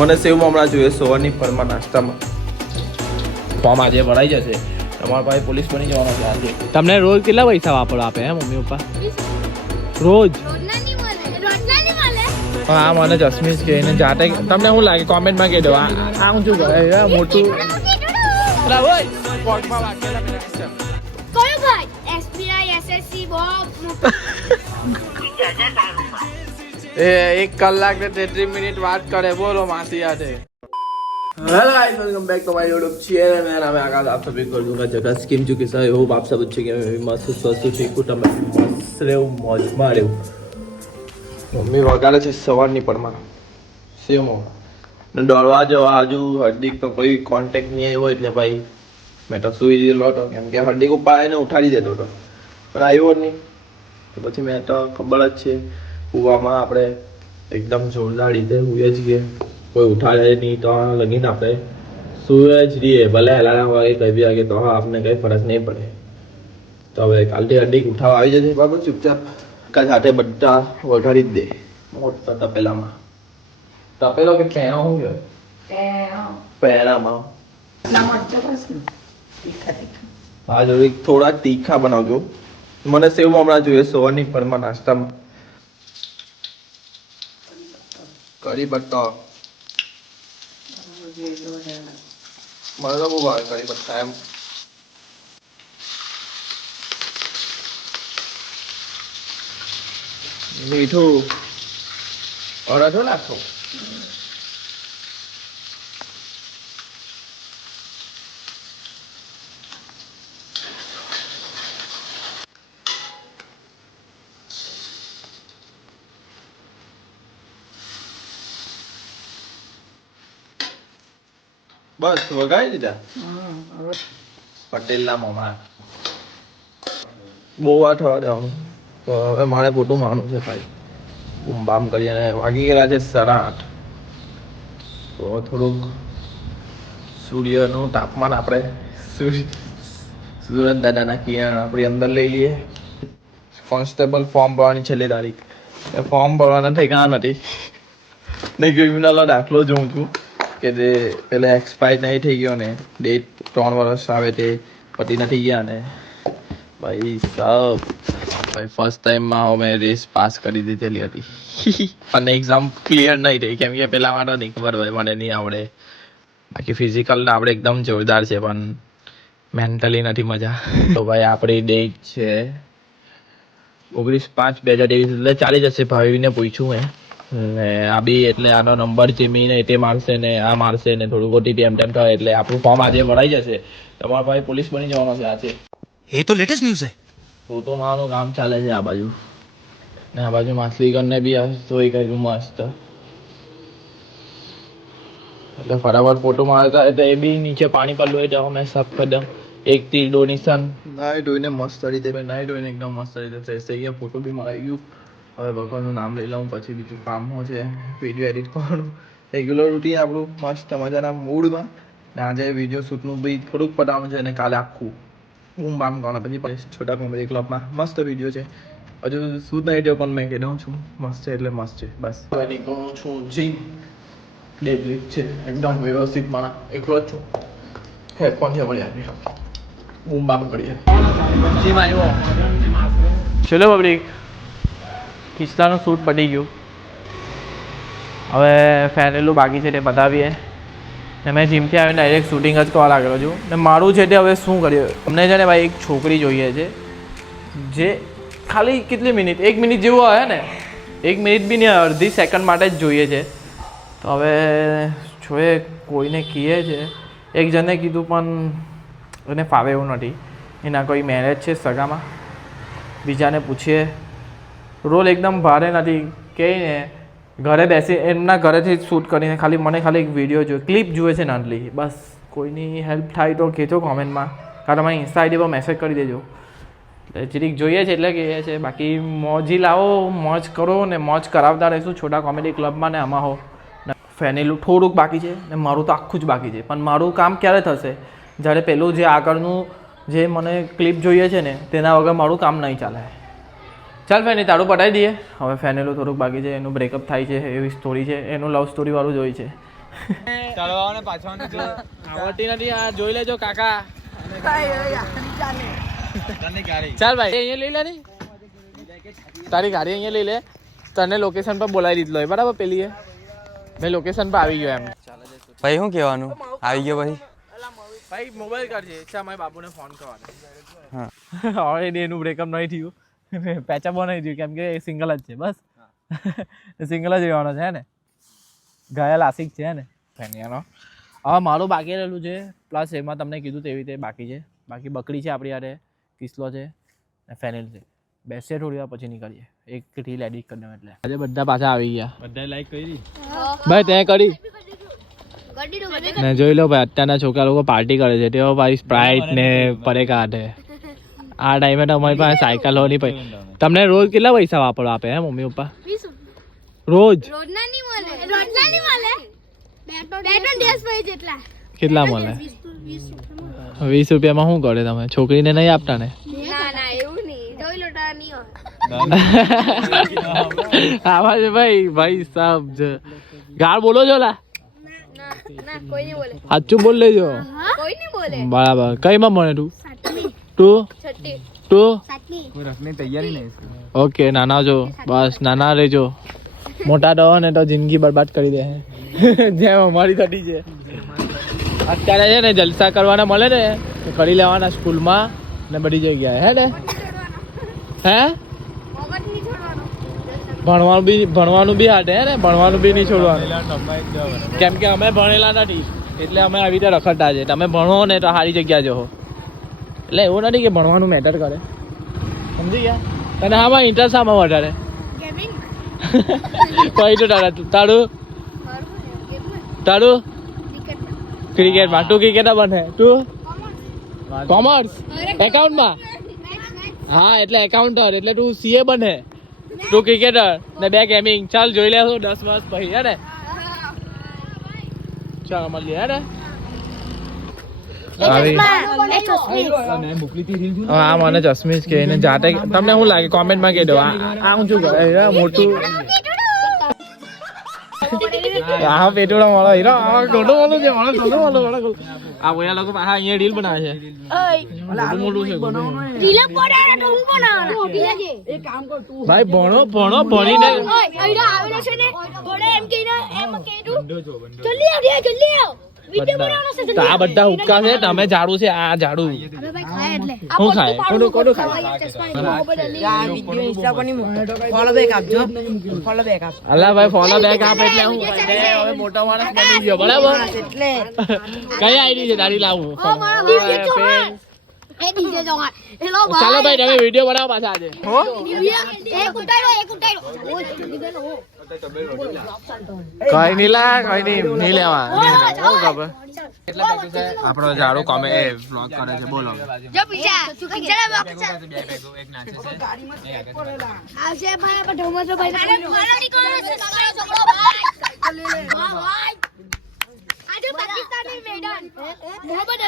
મને સેવ મમરા જોઈએ સવારની પરમાં નાસ્તામાં. ફોર્મ આજે ભરાઈ જશે. તમારા પાસે પોલીસ બની જવાનો છે આજે. તમને રોજ કેટલા પૈસા વાપરો આપે હે મમ્મી પપ્પા? રોજ? હા મને જસ્મીસ કે એને જાતે તમને શું લાગે કોમેન્ટમાં કહી દો. આ હું શું કરે મોટું એક કલાક ને 33 મિનિટ વાત કરે. બોલો માસી યાદ hello guys welcome back to my YouTube channel. मेरा नाम है आकाश. आप सभी को दूंगा जगह स्कीम चुकी सर. आई होप आप सब अच्छे के मस्त स्वस्थ ठीक कुटुंब मस्त रेव मौज માં રેવ. મમ્મી વગાડે છે સવારની પરમાં સેવ ને દોડવા જવા હજુ હાર્દિક તો કોઈ કોન્ટેક્ટ નહીં આવ્યો એટલે ભાઈ મેં તો સુઈ ગયેલો હતો કેમ કે હાર્દિક ઉપાડીને ઉઠાડી દેતો હતો પણ આવ્યો નહીં. તો પછી મેં તો ખબર જ છે કૂવામાં આપણે એકદમ જોરદાર રીતે સુઈએ છીએ. કોઈ ઉઠાડે નહીં તો લગીને આપણે સુએ જ રહીએ. ભલે અલાર્મ વાગે કઈ બી વાગે તો આપણને કંઈ ફરક નહીં પડે. તો હવે કાલથી હાર્દિક ઉઠાવવા આવી જશે બાબુ ચૂપચાપ કાલ સાથે બધા વઘારી જ દે મોટા તપેલામાં. તપેલો કે પેણો શું કહેવાય? પેણામાં હા જોડી થોડા તીખા બનાવજો. મને સેવ મમરા જોઈએ સવારની પરમાં નાસ્તામાં. કઢી પત્તા મને તો બહુ ભાવે કઢી પત્તા એમ. મીઠું અડધો નાખો. બસ વગાડી દીધા. પટેલના મમરા બહુ વાર થવા દેવાનું. તો હવે મારે પોતું મારવાનું છે ભાઈ. બૂમ બામ કરીને વાગી ગયેલા છે 8:30. તો થોડુંક સૂર્યનું તાપમાન આપણે સુરત દાદાના કિરણ આપણી અંદર લઈ લઈએ. કોન્સ્ટેબલ ફોર્મ ભરવાની છેલ્લી તારીખ. એ ફોર્મ ભરવાના થઈ ગયા નથી ને ક્રિમિનલનો દાખલો જોઉં છું કે જે પેલા એક્સપાયર નહીં થઈ ગયો ને ડેટ 3 વર્ષ આવે તે પતી નથી ગયા ને ભાઈ સાહેબ ભાઈ ફર્સ્ટ ટાઈમમાં મેં રેસ પાસ કરી દીધેલી હતી પણ એક્ઝામ ક્લિયર નહીં થઈ કેમ કે પેલા માટે નહીં ખબર હોય મને નહીં આવડે. બાકી ફિઝિકલ આપણે એકદમ જોરદાર છે પણ મેન્ટલી નથી મજા. તો ભાઈ આપણી ડેટ છે 19/5/2023 એટલે ચાલી જશે. ભાવિને પૂછ્યું મેં ને આ બી એટલે આનો નંબર છે મીને તે મારશે ને આ મારશે ને થોડું ઓટીપી એમ તેમ થાય એટલે આપણું ફોર્મ આજે ભરાઈ જશે. તમારા ભાઈ પોલીસ બની જવાનો છે આજે. ये तो लेटेस्ट न्यूज़ है. તો મારું કામ ચાલે છે આ બાજુ ને આ બાજુ માછલી કરને બી સોઈ કર્યું મસ્ત એટલે ફટાફટ ફોટો મારતા એટલે એ બી નીચે પાણી પડલું એટલે મેં સાફ કરી દઉં. એક તીર ડોનેશન નાઈ ધોઈને મસ્ત રીતે નાઈ ધોઈને એકદમ મસ્ત રીતે ફ્રેશ થઈ ગયા. ફોટો બી મારી ગયું. હવે ભગવાનનું નામ લઈ લઉં પછી બીજું કામ શું છે વિડીયો એડિટ કરવાનું રેગ્યુલર રૂટીન આપણું મસ્ત મજાના મૂડમાં. ને આજે વિડીયો શૂટનું બી થોડુંક પટાવવાનું છે અને કાલે આખું બૂમ બામ કરવાના. પછી છોટા કોમેડી ક્લબમાં મસ્ત વિડીયો છે. હજુ શૂટ નહીં થયો પણ મેં કહી દઉં છું મસ્ત છે એટલે મસ્ત છે. બસ હવે નીકળું છું જીમ. ડેડલિફ્ટ છે એકદમ વ્યવસ્થિત માણા એકલો જ છું. હેડફોન છે મળી આવી બૂમ બામ કરીએ. જીમ આવ્યો ચલો પબ્લિક. કિસ્સાનું શૂટ પડી ગયું. હવે ફેરેલું બાકી છે તે બતાવીએ ને મેં જીમથી આવીને ડાયરેક્ટ શૂટિંગ જ કરવા લાગેલો છું ને મારું છે તે હવે શું કર્યું અમને છે ને ભાઈ એક છોકરી જોઈએ છે જે ખાલી કેટલી મિનિટ 1 મિનિટ જેવું આવે ને 1 મિનિટ બી નહીં અડધી સેકન્ડ માટે જ જોઈએ છે. તો હવે જોઈએ કોઈને કહે છે એક જણે કીધું પણ એને ફાવે એવું નથી. એના કોઈ મેરેજ છે સગામાં. બીજાને પૂછીએ રોલ એકદમ ભારે નથી કહીને ઘરે બેસી એમના ઘરેથી જ શૂટ કરીને ખાલી મને ખાલી એક વિડીયો જોઈએ ક્લિપ જોઈએ છે નાનલી. બસ કોઈની હેલ્પ થાય તો કહેજો કોમેન્ટમાં કાં તમારી ઇન્સ્ટા આઈડી પર મેસેજ કરી દેજો. એટલે જરીક જોઈએ છે એટલે કહીએ છે. બાકી મોજી લાવો મોજ કરો ને મોજ કરાવતા રહીશું છોટા કોમેડી ક્લબમાં ને આમાં હો. ફેનેલું થોડુંક બાકી છે ને મારું તો આખું જ બાકી છે પણ મારું કામ ક્યારે થશે જ્યારે પેલું જે આગળનું જે મને ક્લિપ જોઈએ છે ને તેના વગર મારું કામ નહીં ચાલે. ચાલ ફેની તારું પટાવી દઈએ. હવે ફેનેલું થોડુંક બાકી છે એનું બ્રેકઅપ થાય છે એવી સ્ટોરી છે એનું લવ સ્ટોરીવાળું જોઈ છે ચડવાનું પાછળનું જો આવડતી નથી આ જોઈ લેજો કાકા ચાલ ભાઈ અહીંયા લઈ લે ને તારી ગાડી અહીંયા લઈ લે તને લોકેશન પર બોલાવી દીધલો બરાબર પેલી મેં લોકેશન પર આવી ગયો એમ ભાઈ શું કહેવાનું આવી ગયો ભાઈ ભાઈ મોબાઈલ કરજે ઈચ્છા મારા બાપુને ફોન કરવાનો હા ઓલરેડી એનું બ્રેકઅપ નહીં થયું પેચઅપ નહીં થયું કેમ કે સિંગલ જ છે બસ સિંગલ જ રહેવાનો છે હે ને ઘાયલ આશિક છે હે ને ફેનિયાનો હવે મારું બાકી રહેલું છે પ્લસ એમાં તમને કીધું તેવી રીતે બાકી છે બાકી બકરી છે આપણી યારે કિસલો છે ને ફેનિલ છે બેસીએ થોડી વાર પછી નીકળીએ એક રીલ એડિટ કરી દઉં એટલે આજે બધા પાછા આવી ગયા બધાએ લાઈક કરી ભાઈ તે કરી ને જોઈ લો ભાઈ અત્યારના છોકરા લોકો પાર્ટી કરે છે તેઓ ભાઈ સ્પ્રાઇટ ને પરે કાઢે આ ટાઈમે તો અમારી પાસે સાયકલ હોય નહીં ભાઈ તમને રોજ કેટલા પૈસા વાપરવા આપે હે મમ્મી પપ્પા રોજ કેટલા મળે 20 રૂપિયામાં શું કરે તમે છોકરીને નહીં આપતા ને આવા છે ભાઈ ભાઈ સાહેબ ગાળ બોલો છો લા સાચું બોલ લેજો બરાબર કઈમાં મળે તું તૈયારી નહીં ઓકે નાના જો બસ નાના રહેજો મોટા તો ને તો જિંદગી બરબાદ કરી દે જેમ અમારી થતી છે અત્યારે છે ને જલસા કરવાના મળે ને તો કરી લેવાના સ્કૂલમાં ને બધી જગ્યાએ હે ને હે ભણવાનું બી હાટે હે ને ભણવાનું બી નહીં છોડવાનું કેમ કે અમે ભણેલા નથી એટલે અમે આવી રીતે રખડતા છે તમે ભણો ને તો સારી જગ્યા જશો એટલે એવું નથી કે ભણવાનું મેટર કરે સમજી ગયા તને આમાં ઇન્ટરેસ્ટ આમાં વધારે કઈ તો તારું ક્રિકેટમાં તું ક્રિકેટર બને તું કોમર્સ એકાઉન્ટમાં હા એટલે એકાઉન્ટર એટલે તું સીએ બને તું ક્રિકેટર ને બે ગેમિંગ ચાલ જોઈ લેશું 10 વર્ષ પછી હે ને ચાલ મળીએ હે ને હા મને ચશ્મીશ કે એને જાતે તમને શું લાગે કોમેન્ટમાં કહી દો આ હું શું કરે મોટું આ પેટોડા મળો હીરો ગોડો મળો છે મળો ગોડો મળો મળો આ ઓયા લોકો હા અહીંયા રીલ બનાવે છે મોટું છે રીલ બનાવે તો હું બનાવવાનો એક કામ કર તું ભાઈ ભણો ભણીને આઈડા આવેલો છે ને થોડે એમ કહીને એમ કીધું જલ્દી આવ વિડિયો બનાવવાનો છે તો આ બધા હુક્કા છે તમે ઝાડુ છે આ ઝાડુ હવે ભાઈ ખાય એટલે શું ખાય કોડું ખાય અલ્લા ભાઈ ફોલો બેક આપ એટલે હું હવે મોટો માણસ બની ગયો બરાબર એટલે કઈ આઈડી છે તારી લાવું એ ડીજે જોવા હેલો ચાલો ભાઈ તમે વિડિયો બનાવો પાછા આજે એક ઉતારો કઈ નહીં લા કઈ નહીં લેવા શું ખબર આપણો ઝાડુ કોમે એ વ્લોગ કરે છે બોલો જો પીછા ચલા બોક્સ આવશે ભાઈ પર ઢોમસો ભાઈ અરે ફોલોડી કરો છે તમારો છોકરો ભાઈ ભાઈ આજે પાકિસ્તાની મેદાન મોહમ્મદ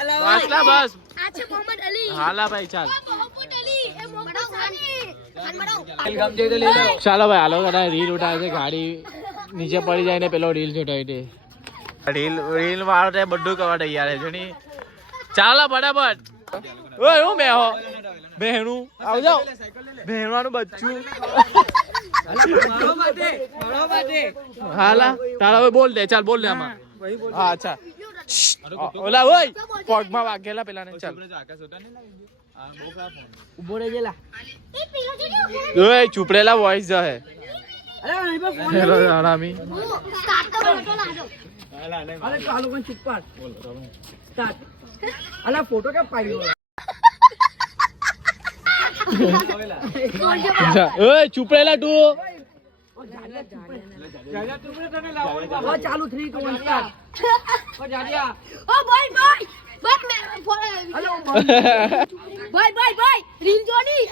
અલી વાસલા બસ આ છે મોહમ્મદ અલી હાલા ભાઈ ચાલ મોહમ્મદ અલી એ મોહમ્મદ સાની ચાલો ભાઈ હાલો કદાચ રીલ ઉઠાવે છે ગાડી નીચે પડી જાય ને પેલો રીલ છોટાવી દે રીલ વાળો બધું કરવા તૈયાર છે જોની ચાલો ફટાફટ ઓય હું મેહો બહેણું આવ જાવ બહેણવાનું બચ્ચું હાલા તારા હવે બોલ દે ચાલ બોલ દે આમાં હા અચ્છા ઓલા ઓય પગમાં વાગેલા પેલાને ચાલ ઉભો રહી ગયેલા ઓય ચૂપડેલા વોઇસ જ હે હેલો આરામી સ્ટાર્ટ કરો તો લાજો અરે ચાલો કોણ ચૂપ પાડ સ્ટાર્ટ અલા ફોટો કે પાડ્યો ઓય ચૂપડેલા તું ચાલુ 3 2 1 સ્ટાર્ટ ઓ જાડિયા ઓ ભાઈ ભાઈ રીલ જોની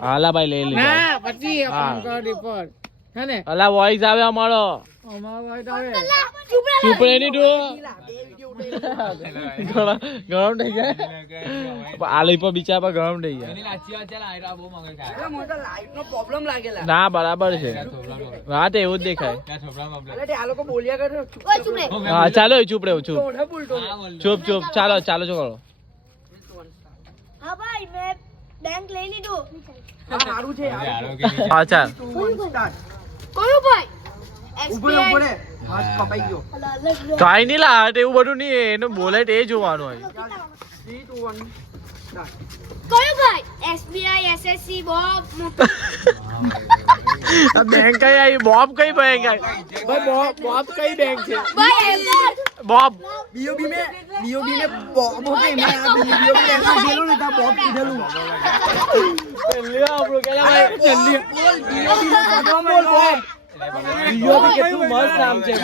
હાલા ભાઈ લઈ લીધા પછી હા. રિપોર્ટ હે ને અલા વોઇસ આવે અમારો ચૂપ રે ની તું ગરમ થઈ જાય આલી પર બિચારા પર ગરમ થઈ જાય લાઈટ નો પ્રોબ્લેમ લાગેલા ના બરાબર છે વાત એવું જ દેખાય અરે આ લોકો બોલ્યા કરે ઓય ચૂપ રે હા ચાલો ચૂપ રહો ચૂપ ઓઢે બોલતો ચૂપ ચાલો ચાલો છો કરો હા ભાઈ મેં બેંક લઈ લીધું હા સારું છે હા ચાલ કયું ભાઈ ઉપર ઉપર હાથ કપાઈ ગયો કાઈ નહીં લા એવું બધું નહીં એનું બોલે એ જોવાનું હોય 3 2 1 સ્ટાર્ટ કયું ભાઈ એસબીઆઈ એસએસસી બોબ બેંક કઈ આવી બોબ કઈ બેંક આવી ભાઈ બોબ કઈ બેંક છે ભાઈ એમઆર બોબ બીઓબી में બોબ કે મેં આ બીઓબી બેંક માં ગયેલો ને તા બોબ કીધેલું જલ્દી આપણો કેલા ભાઈ જલ્દી બોલ બીઓબી નો નામ બોલ બોબ બીઓબી કેટલું મસ્ત નામ છે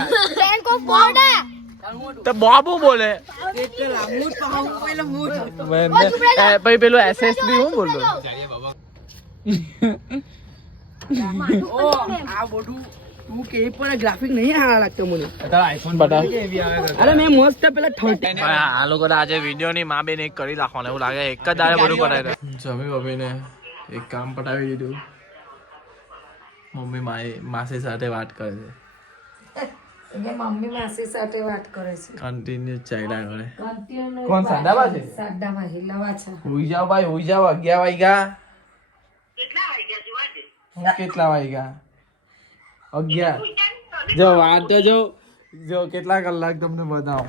બેંક ઓફ બરોડા તો બોબ હું બોલે એટલે લાંબુ પાઉં પેલા મૂળ ભાઈ પેલું એસએસબી હું બોલતો ઓ આ બધું તું કે પર ગ્રાફિક નહીં હારા લાગતો મને તારા આઈફોન બતાવ અરે મેં મસ્ત પેલા 30 આ લોકો આજે વિડીયો ની માં બેન એક કરી નાખવાનું એવું લાગે એક જ દાડે બધું કરાય જમી બમીને એક કામ પટાવી દીધું મમ્મી માસી સાથે વાત કરે છે મમ્મી માસી સાથે વાત કરે છે કન્ટિન્યુ ચાલ્યા કરે કન્ટિન્યુ કોણ સાડામાં છે સાડામાં હિલાવા છે હુઈ જાવ ભાઈ હુઈ જાવ 11 વાગ્યા કેટલા વાગ્યા 11 જો વાત તો જો કેટલા કલાક તમને બતાવો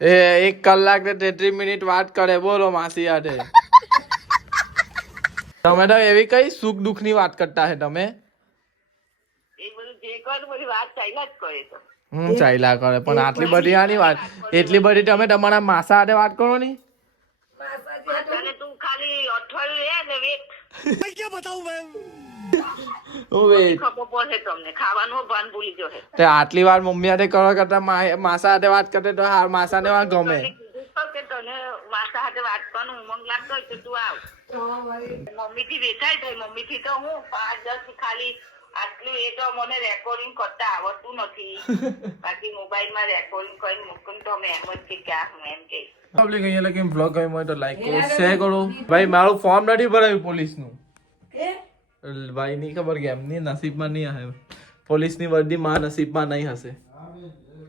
એ 1 કલાક ને 33 મિનિટ વાત કરે બોલો માસી હાથે તમે તો એવી કઈ સુખ દુઃખ ની વાત કરતા હે તમે ચાલ્યા કરે પણ આટલી બધી આની વાત એટલી બધી તમે તમારા માસા હાથે વાત કરો ની તે આટલી વાર મમ્મી હાથે કરો કરતા માસા હાથે વાત કરતે તો માસા ને ગમે મમ્મી થી વેચાય થાય મમ્મી થી તો હું 5-10 ખાલી આટલું એ તો મને રેકોર્ડિંગ કરતા આવડતું નથી બાકી મોબાઈલ માં રેકોર્ડિંગ કરીને મૂકું તો મેં એમ જ કે આ હું એમ કે પબ્લિક અહીંયા લગી બ્લોગ ગમ્યો હોય તો લાઈક કરો શેર કરો ભાઈ મારું ફોર્મ નથી ભરાયું પોલીસ નું ભાઈ ની ખબર કે એમની નસીબમાં નહીં હશે પોલીસ ની વર્દી માં નસીબમાં નહીં હશે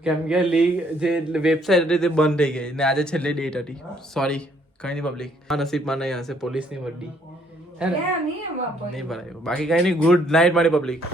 કેમ કે લીગ જે વેબસાઇટ હતી તે બંધ થઈ ગઈ ને આજે છેલ્લી ડેટ હતી સોરી કઈ નહીં પબ્લિક આ નસીબમાં નહીં હશે પોલીસ ની વર્દી હે ને નહીં ભરાયું બાકી કઈ નહીં ગુડ નાઇટ મારી પબ્લિક